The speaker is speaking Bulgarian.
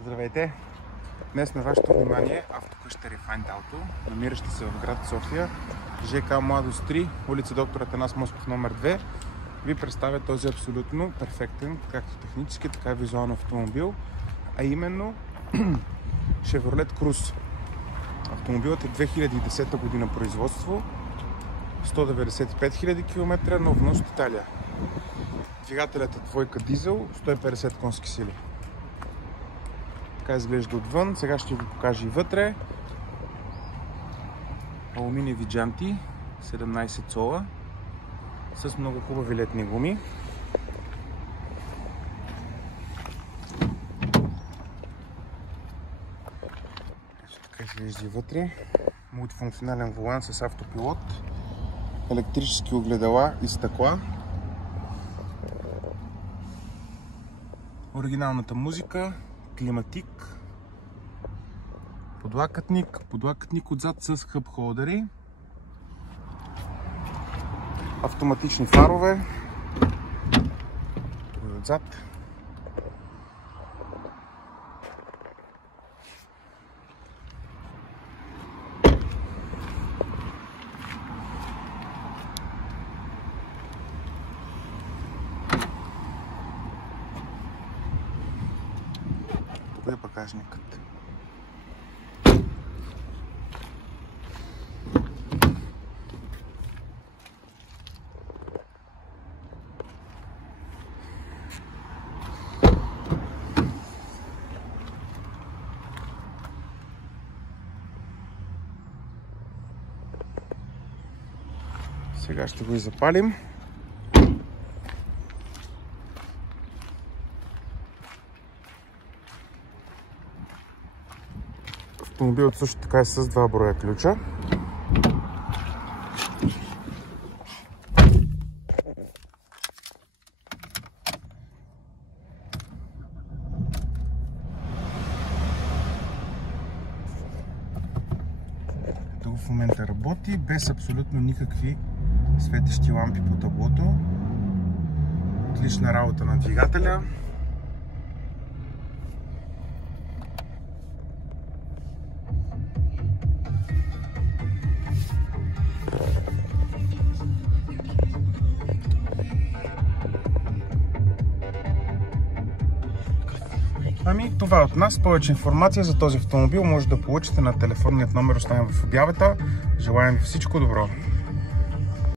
Здравейте! Днес на вашето внимание автокъща Refined Auto, намираща се в град София, ЖК Младост 3, улица Доктор Атанас Москов номер 2, ви представя този абсолютно перфектен, както технически, така и визуално автомобил, а именно Chevrolet Cruze. Автомобилът е 2010 година производство, 195 000 км, но внос от Италия. Двигателят е двойка дизел, 150 конски сили. Така изглежда отвън. Сега ще ви покажа и вътре. Алуминиеви джанти, 17 цола, с много хубави летни гуми. Ето така изглежда и вътре. Мултифункционален волан с автопилот, електрически огледала и стъкла. Оригиналната музика, климатик, подлакътник отзад с хъб холдери, автоматични фарове отзад, тук е багажникът. Сега ще го и запалим. Автомобилът също така е с два броя ключа. Ето в момента работи без абсолютно никакви светещи лампи по таблото. Отлична работа на двигателя. Ами, това е от нас. Повече информация за този автомобил може да получите на телефонният номер, оставен в обявата. Желаем ви всичко добро!